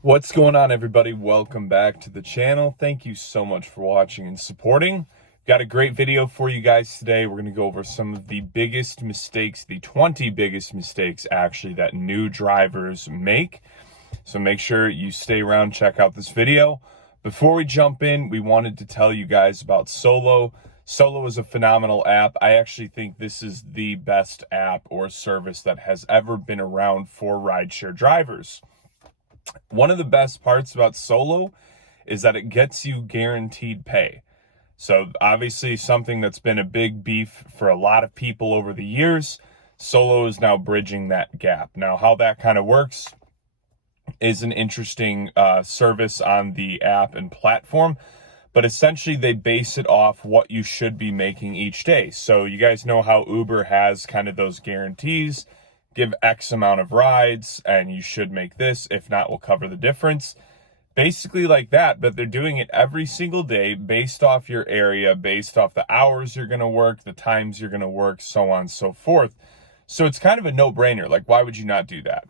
What's going on, everybody? Welcome back to the channel. Thank you so much for watching and supporting. Got a great video for you guys today. We're going to go over some of the biggest mistakes, the 20 biggest mistakes actually that new drivers make. So make sure you stay around, check out this video. Before we jump in, we wanted to tell you guys about Solo. Solo is a phenomenal app. I actually think this is the best app or service that has ever been around for rideshare drivers. One of the best parts about Solo is that it gets you guaranteed pay. So obviously something that's been a big beef for a lot of people over the years, Solo is now bridging that gap. Now, how that kind of works is an interesting service on the app and platform, but essentially they base it off what you should be making each day. So you guys know how Uber has kind of those guarantees. Give X amount of rides and you should make this. If not, we'll cover the difference. Basically like that, but they're doing it every single day based off your area, based off the hours you're going to work, the times you're going to work, so on and so forth. So it's kind of a no-brainer. Like, why would you not do that?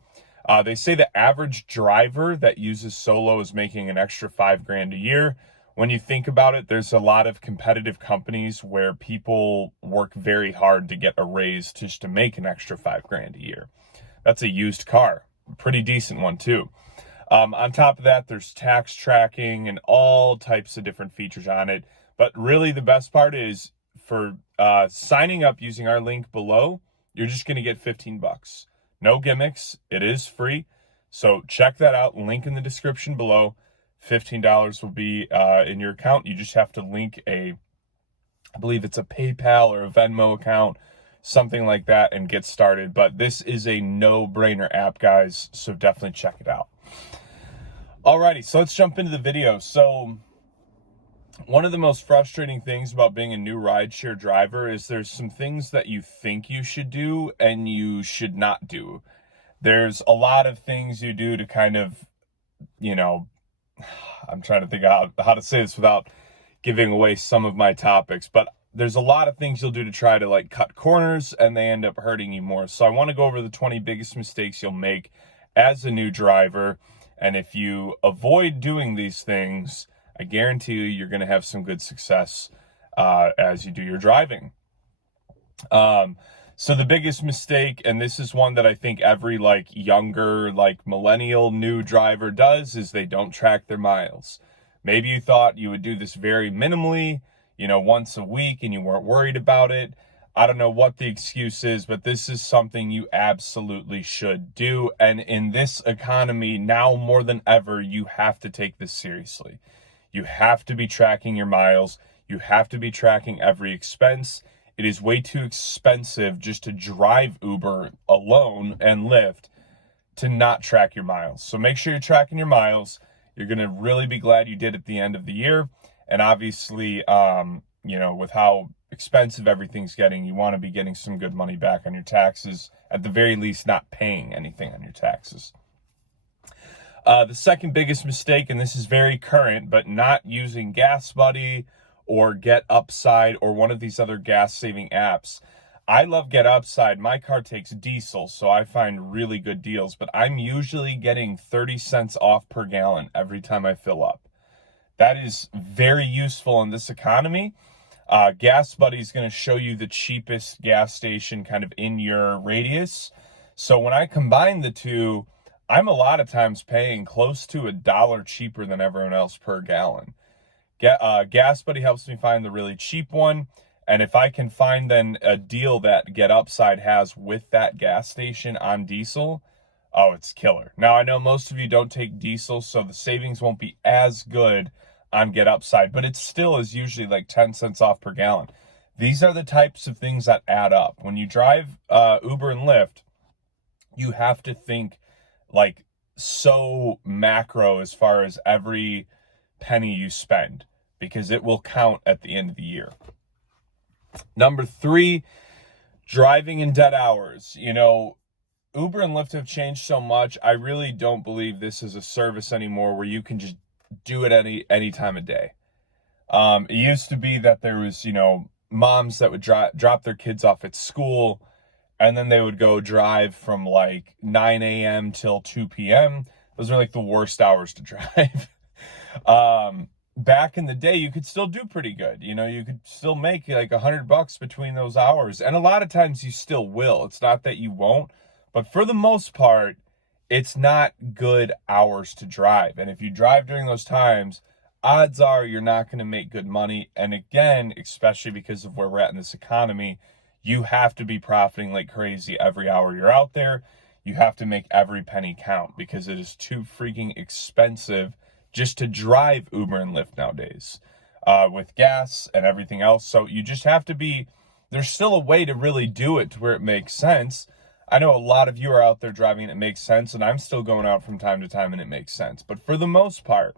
They say the average driver that uses Solo is making an extra $5,000 a year. When you think about it, there's a lot of competitive companies where people work very hard to get a raise just to make an extra $5,000 a year. That's a used car, pretty decent one too. On top of that, there's tax tracking and all types of different features on it. But really the best part is for signing up using our link below, you're just going to get 15 bucks. No gimmicks. It is free. So check that out. Link in the description below. $15 will be in your account. You just have to link I believe it's a PayPal or a Venmo account, something like that, and get started. But this is a no-brainer app, guys, so definitely check it out. Alrighty, so let's jump into the video. So one of the most frustrating things about being a new rideshare driver is there's some things that you think you should do and you should not do. There's a lot of things you do to kind of, I'm trying to think how to say this without giving away some of my topics, but there's a lot of things you'll do to try to like cut corners and they end up hurting you more. So I want to go over the 20 biggest mistakes you'll make as a new driver. And if you avoid doing these things, I guarantee you're going to have some good success as you do your driving. So the biggest mistake, and this is one that I think every younger, millennial new driver does, is they don't track their miles. Maybe you thought you would do this very minimally, once a week, and you weren't worried about it. I don't know what the excuse is, but this is something you absolutely should do. And in this economy, now more than ever, you have to take this seriously. You have to be tracking your miles. You have to be tracking every expense. It is way too expensive just to drive Uber alone and Lyft to not track your miles. So make sure you're tracking your miles. You're going to really be glad you did at the end of the year. And obviously, with how expensive everything's getting, you want to be getting some good money back on your taxes. At the very least, not paying anything on your taxes. The second biggest mistake, and this is very current, but not using Gas Buddy or Get Upside or one of these other gas-saving apps. I love Get Upside. My car takes diesel, so I find really good deals, but I'm usually getting 30 cents off per gallon every time I fill up. That is very useful in this economy. Gas Buddy is going to show you the cheapest gas station kind of in your radius. So when I combine the two, I'm a lot of times paying close to $1 cheaper than everyone else per gallon. Gas Buddy helps me find the really cheap one. And if I can find then a deal that Get Upside has with that gas station on diesel, oh, it's killer. Now, I know most of you don't take diesel, so the savings won't be as good on Get Upside, but it still is usually 10 cents off per gallon. These are the types of things that add up. When you drive Uber and Lyft, you have to think so macro as far as every penny you spend, because it will count at the end of the year. Number 3, driving in dead hours. Uber and Lyft have changed so much. I really don't believe this is a service anymore where you can just do it any time of day. It used to be that there was, moms that would drop their kids off at school, and then they would go drive from 9 a.m. till 2 p.m. those are like the worst hours to drive. Back in the day, you could still do pretty good. You know, you could still make like $100 between those hours. And a lot of times you still will. It's not that you won't, but for the most part, it's not good hours to drive. And if you drive during those times, odds are you're not going to make good money. And again, especially because of where we're at in this economy, you have to be profiting like crazy every hour you're out there. You have to make every penny count because it is too freaking expensive just to drive Uber and Lyft nowadays, with gas and everything else. So you just have to be, there's still a way to really do it to where it makes sense. I know a lot of you are out there driving and it makes sense, and I'm still going out from time to time and it makes sense. But for the most part,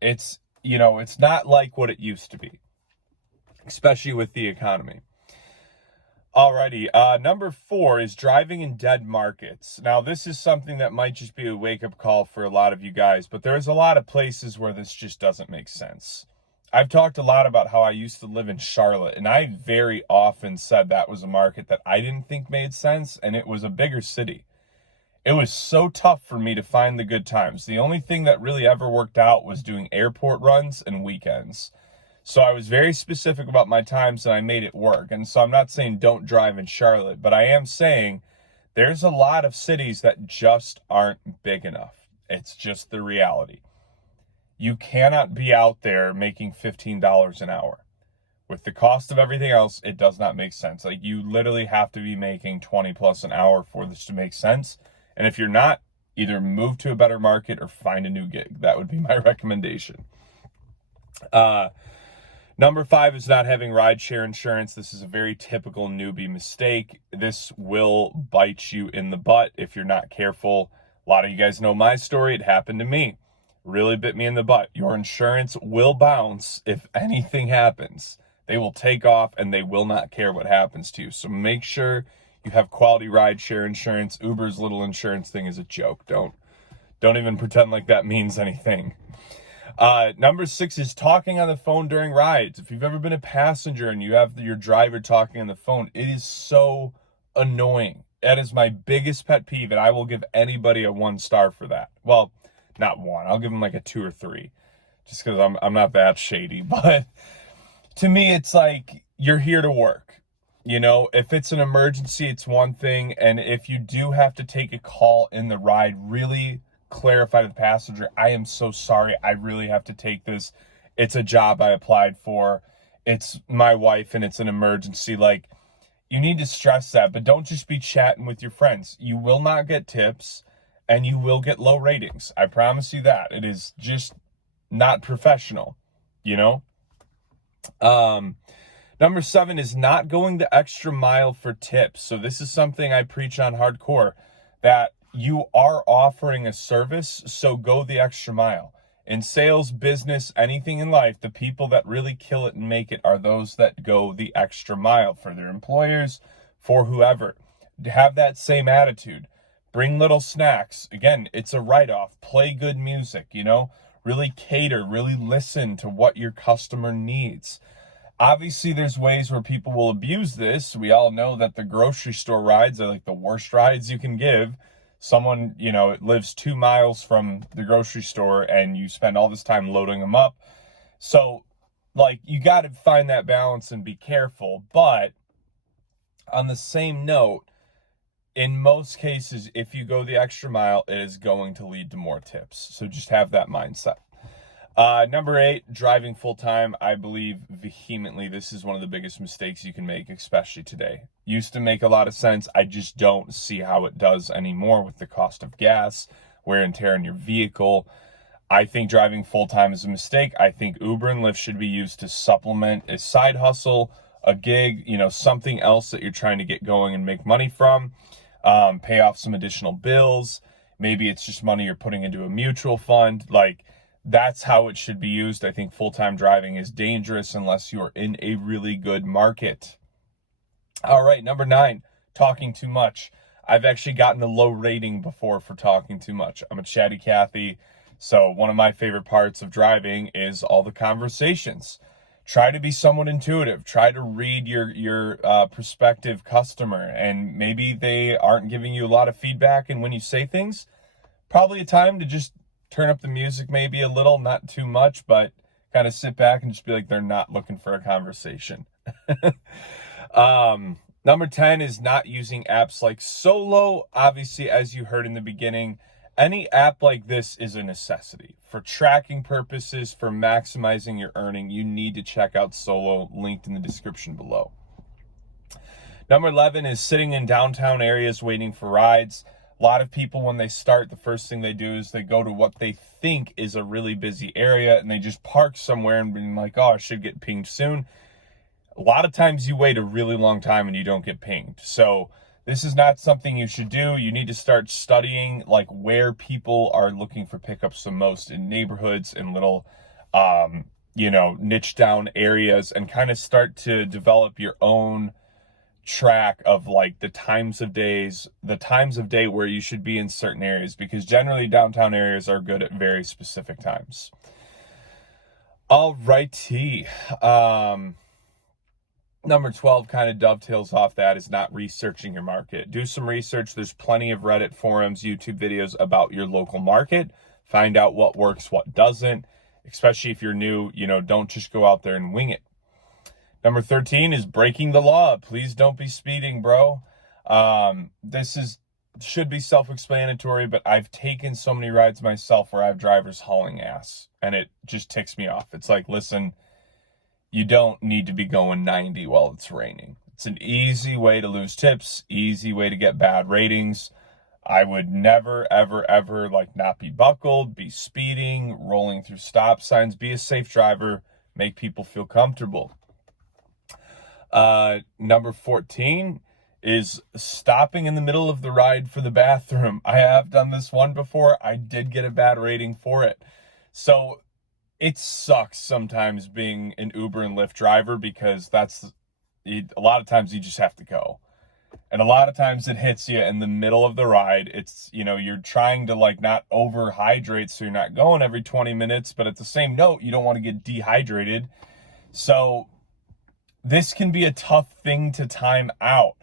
it's, you know, it's not like what it used to be, especially with the economy. Alrighty, number 4 is driving in dead markets. Now, this is something that might just be a wake-up call for a lot of you guys, but there's a lot of places where this just doesn't make sense. I've talked a lot about how I used to live in Charlotte, and I very often said that was a market that I didn't think made sense, and it was a bigger city. It was so tough for me to find the good times. The only thing that really ever worked out was doing airport runs and weekends. So I was very specific about my times and I made it work. And so I'm not saying don't drive in Charlotte, but I am saying there's a lot of cities that just aren't big enough. It's just the reality. You cannot be out there making $15 an hour. With the cost of everything else, it does not make sense. Like, you literally have to be making 20 plus an hour for this to make sense. And if you're not, either move to a better market or find a new gig. That would be my recommendation. Number 5 is not having rideshare insurance. This is a very typical newbie mistake. This will bite you in the butt if you're not careful. A lot of you guys know my story. It happened to me. Really bit me in the butt. Your insurance will bounce if anything happens. They will take off and they will not care what happens to you. So make sure you have quality rideshare insurance. Uber's little insurance thing is a joke. Don't even pretend like that means anything. Number 6 is talking on the phone during rides. If you've ever been a passenger and you have your driver talking on the phone, it is so annoying. That is my biggest pet peeve, and I will give anybody a 1 star for that. Well, not 1. I'll give them like a 2 or 3, just because I'm not that shady. But to me, it's like, you're here to work. You know, if it's an emergency, it's one thing. And if you do have to take a call in the ride, really clarify to the passenger, I am so sorry, I really have to take this. It's a job I applied for. It's my wife and it's an emergency. Like, you need to stress that, but don't just be chatting with your friends. You will not get tips and you will get low ratings. I promise you that. It is just not professional, you know? Number 7 is not going the extra mile for tips. So this is something I preach on hardcore, that you are offering a service, so go the extra mile. In sales, business, anything in life, the people that really kill it and make it are those that go the extra mile for their employers, for whoever. Have that same attitude. Bring little snacks. Again, it's a write-off. Play good music, you know? Really cater, really listen to what your customer needs. Obviously, there's ways where people will abuse this. We all know that the grocery store rides are like the worst rides you can give. Someone, you know, lives 2 miles from the grocery store and you spend all this time loading them up. So, like, you got to find that balance and be careful. But on the same note, in most cases, if you go the extra mile, it is going to lead to more tips. So just have that mindset. Number 8, driving full-time. I believe vehemently this is one of the biggest mistakes you can make, especially today. Used to make a lot of sense. I just don't see how it does anymore with the cost of gas, wear and tear on your vehicle. I think driving full-time is a mistake. I think Uber and Lyft should be used to supplement a side hustle, a gig, you know, something else that you're trying to get going and make money from, pay off some additional bills. Maybe it's just money you're putting into a mutual fund. Like, that's how it should be used. I think full-time driving is dangerous unless you're in a really good market. All right, number 9, talking too much. I've actually gotten a low rating before for talking too much. I'm a chatty Cathy, so one of my favorite parts of driving is all the conversations. Try to be somewhat intuitive. Try to read your prospective customer, and maybe they aren't giving you a lot of feedback, and when you say things, probably a time to just turn up the music maybe a little, not too much, but kind of sit back and just be like, they're not looking for a conversation. Number 10 is not using apps like Solo. Obviously, as you heard in the beginning, any app like this is a necessity. For tracking purposes, for maximizing your earning, you need to check out Solo, linked in the description below. Number 11 is sitting in downtown areas waiting for rides. A lot of people, when they start, the first thing they do is they go to what they think is a really busy area and they just park somewhere and be like, oh, I should get pinged soon. A lot of times you wait a really long time and you don't get pinged. So this is not something you should do. You need to start studying like where people are looking for pickups the most in neighborhoods and little, niche down areas, and kind of start to develop your own track of like the times of day where you should be in certain areas, because generally downtown areas are good at very specific times. Alrighty. Number 12 kind of dovetails off that, is not researching your market. Do some research. There's plenty of Reddit forums, YouTube videos about your local market. Find out what works, what doesn't, especially if you're new. Don't just go out there and wing it. Number 13 is breaking the law. Please don't be speeding, bro. This should be self-explanatory, but I've taken so many rides myself where I have drivers hauling ass, and it just ticks me off. It's like, listen, you don't need to be going 90 while it's raining. It's an easy way to lose tips, easy way to get bad ratings. I would never, ever, ever not be buckled, be speeding, rolling through stop signs. Be a safe driver, make people feel comfortable. Number 14 is stopping in the middle of the ride for the bathroom. I have done this one before. I did get a bad rating for it. So it sucks sometimes being an Uber and Lyft driver, because a lot of times you just have to go. And a lot of times it hits you in the middle of the ride. It's, you're trying to not overhydrate, so you're not going every 20 minutes, but at the same note, you don't want to get dehydrated. So this can be a tough thing to time out.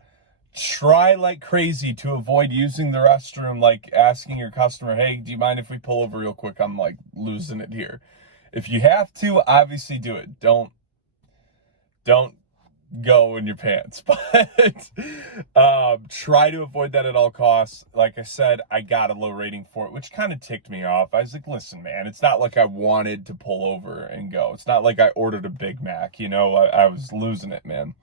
Try like crazy to avoid using the restroom, asking your customer, hey, do you mind if we pull over real quick? I'm losing it here. If you have to, obviously do it. Don't go in your pants, but try to avoid that at all costs. Like I said, I got a low rating for it, which kind of ticked me off. I was like, listen, man, it's not like I wanted to pull over and go. It's not like I ordered a Big Mac, I was losing it, man.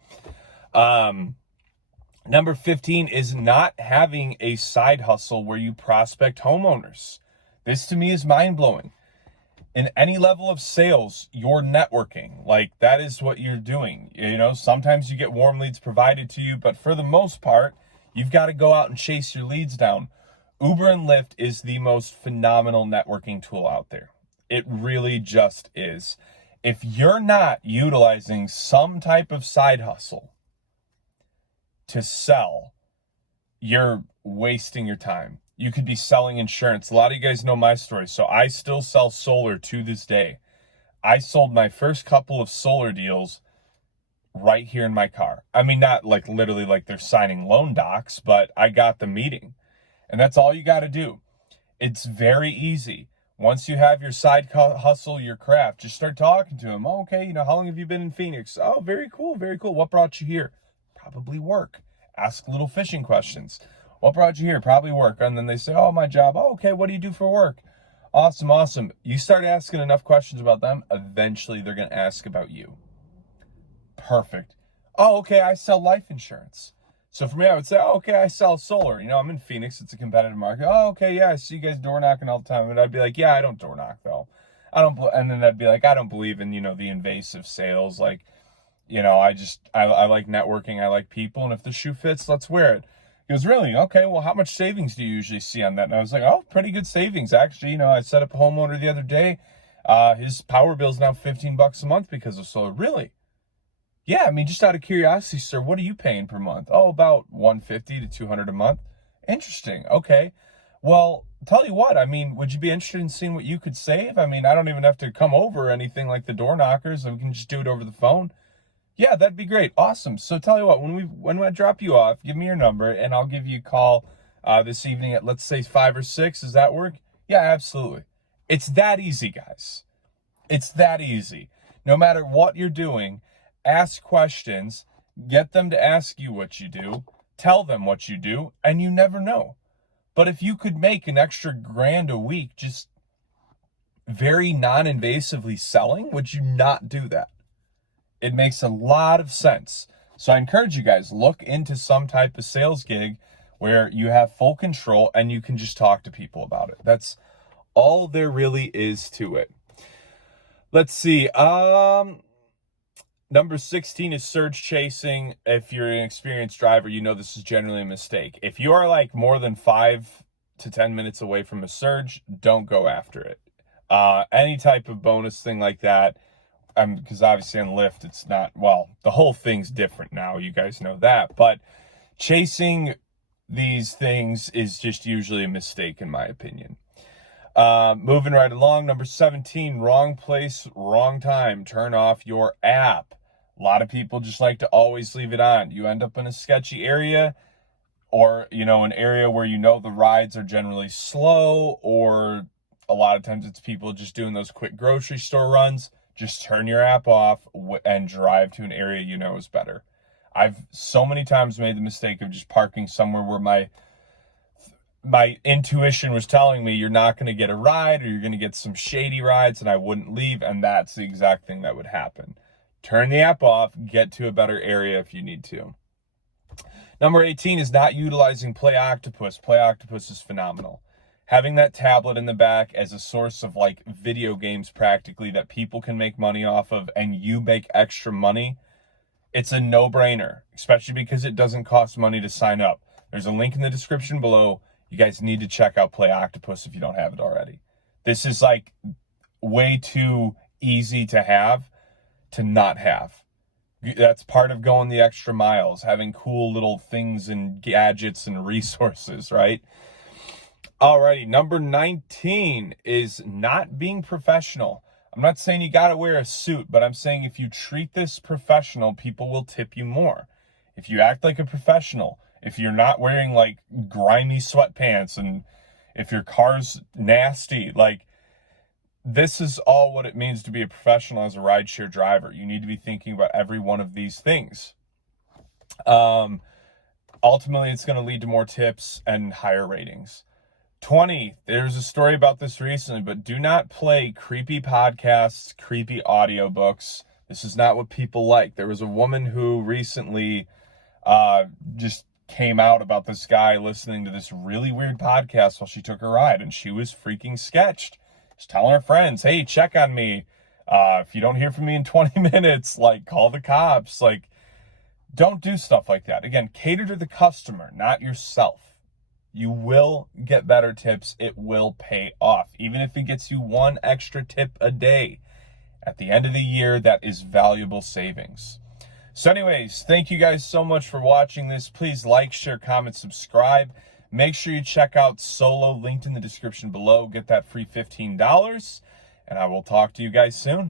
Number 15 is not having a side hustle where you prospect homeowners. This to me is mind-blowing. In any level of sales, you're networking. That is what you're doing. Sometimes you get warm leads provided to you, but for the most part, you've got to go out and chase your leads down. Uber and Lyft is the most phenomenal networking tool out there. It really just is. If you're not utilizing some type of side hustle to sell, you're wasting your time. You could be selling insurance. A lot of you guys know my story. So I still sell solar to this day. I sold my first couple of solar deals right here in my car. I mean, not literally they're signing loan docs, but I got the meeting. And that's all you got to do. It's very easy. Once you have your side hustle, your craft, just start talking to them. Oh, okay, how long have you been in Phoenix? Oh, very cool, very cool. What brought you here? Probably work. Ask little fishing questions. What brought you here? Probably work. And then they say, oh, my job. Oh, okay, what do you do for work? Awesome, awesome. You start asking enough questions about them, eventually they're going to ask about you. Perfect. Oh, okay, I sell life insurance. So for me, I would say, oh, okay, I sell solar. I'm in Phoenix. It's a competitive market. Oh, okay, yeah, I see you guys door knocking all the time. And I'd be like, yeah, I don't door knock, though. And then I'd be like, I don't believe in, the invasive sales. I like networking. I like people. And if the shoe fits, let's wear it. He goes, really? Okay, well, how much savings do you usually see on that? And I was like, oh, pretty good savings, actually. I set up a homeowner the other day. His power bill's now $15 a month because of solar. Really? Yeah, just out of curiosity, sir, what are you paying per month? Oh, about $150 to $200 a month. Interesting. Okay. Well, tell you what, would you be interested in seeing what you could save? I don't even have to come over or anything like the door knockers. We can just do it over the phone. Yeah, that'd be great. Awesome. So tell you what, when I drop you off, give me your number and I'll give you a call this evening at, let's say, 5 or 6. Does that work? Yeah, absolutely. It's that easy, guys. It's that easy. No matter what you're doing, ask questions, get them to ask you what you do, tell them what you do, and you never know. But if you could make an extra $1,000 a week just very non-invasively selling, would you not do that? It makes a lot of sense. So I encourage you guys, look into some type of sales gig where you have full control and you can just talk to people about it. That's all there really is to it. Let's see. Number 16 is surge chasing. If you're an experienced driver, you know this is generally a mistake. If you are like more than 5 to 10 minutes away from a surge, don't go after it. Any type of bonus thing like that, because obviously on Lyft, it's not, well, the whole thing's different now. You guys know that. But chasing these things is just usually a mistake, in my opinion. Moving right along, number 17, wrong place, wrong time. Turn off your app. A lot of people just like to always leave it on. You end up in a sketchy area, or, you know, an area where you know the rides are generally slow, or a lot of times it's people just doing those quick grocery store runs. Just turn your app off and drive to an area you know is better. I've so many times made the mistake of just parking somewhere where my intuition was telling me you're not going to get a ride, or you're going to get some shady rides, and I wouldn't leave, and that's the exact thing that would happen. Turn the app off, get to a better area if you need to. Number 18 is not utilizing Play Octopus. Play Octopus is phenomenal. Having that tablet in the back as a source of like video games practically that people can make money off of, and you make extra money, it's a no-brainer, especially because it doesn't cost money to sign up. There's a link in the description below. You guys need to check out Play Octopus if you don't have it already. This is like way too easy to have to not have. That's part of going the extra miles, having cool little things and gadgets and resources, right? Alrighty, number 19 is not being professional. I'm not saying you got to wear a suit, but I'm saying if you treat this professional, people will tip you more. If you act like a professional, if you're not wearing like grimy sweatpants, and if your car's nasty, like, this is all what it means to be a professional as a rideshare driver. You need to be thinking about every one of these things. Ultimately, it's going to lead to more tips and higher ratings. 20, there's a story about this recently, but do not play creepy podcasts, creepy audiobooks. This is not what people like. There was a woman who recently just came out about this guy listening to this really weird podcast while she took a ride, and she was freaking sketched. She's telling her friends, hey, check on me. If you don't hear from me in 20 minutes, like, call the cops. Like, don't do stuff like that. Again, cater to the customer, not yourself. You will get better tips. It will pay off. Even if it gets you 1 extra tip a day, at the end of the year, that is valuable savings. So anyways, thank you guys so much for watching this. Please like, share, comment, subscribe. Make sure you check out Solo, linked in the description below. Get that free $15. And I will talk to you guys soon.